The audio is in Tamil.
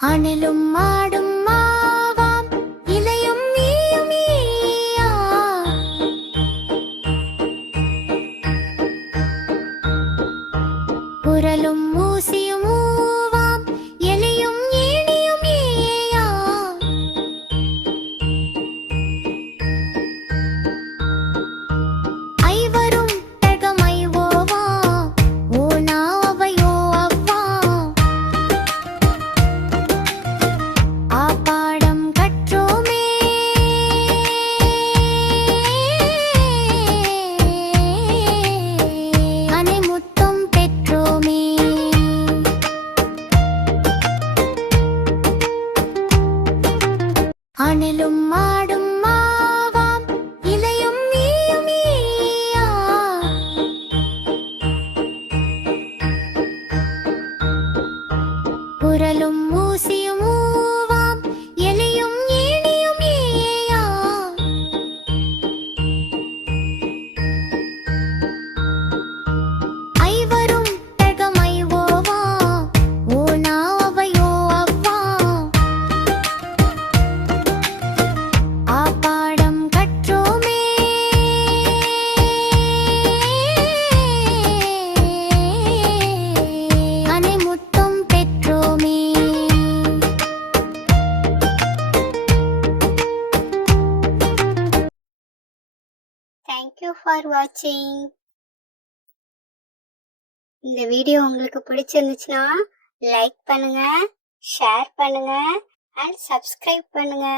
அணிலும் மாடும் மாவாம் இலையும் நீயும் ஈயா. குரலும் ஊசியும் ஊவாம் எலியும் ஏணியும் ஈயா. ஐவரும் தகமை ஓவா ஓனா அவையோ அவ்வா. ஆப்பாடம் கற்றோமே அனைமுத்தம் பெற்றோமே. அணிலும் மாடும் மாவாம் இலையும் நீயும் ஈயா. குரலும் ஊசியும் ஊவாம் எலியும் ஏணியும் ஈயா. ஐவரும் தகமை ஓவா ஓனா அவையோ அவ்வா. ஆப்பாடம் கற்றோமே அனைமுத்தம் பெற்றோமே. Thank you for watching. இந்த வீடியோ உங்களுக்கு பிடிச்சிருந்துச்சுன்னா லைக் பண்ணுங்க, ஷேர் பண்ணுங்க and subscribe பண்ணுங்க.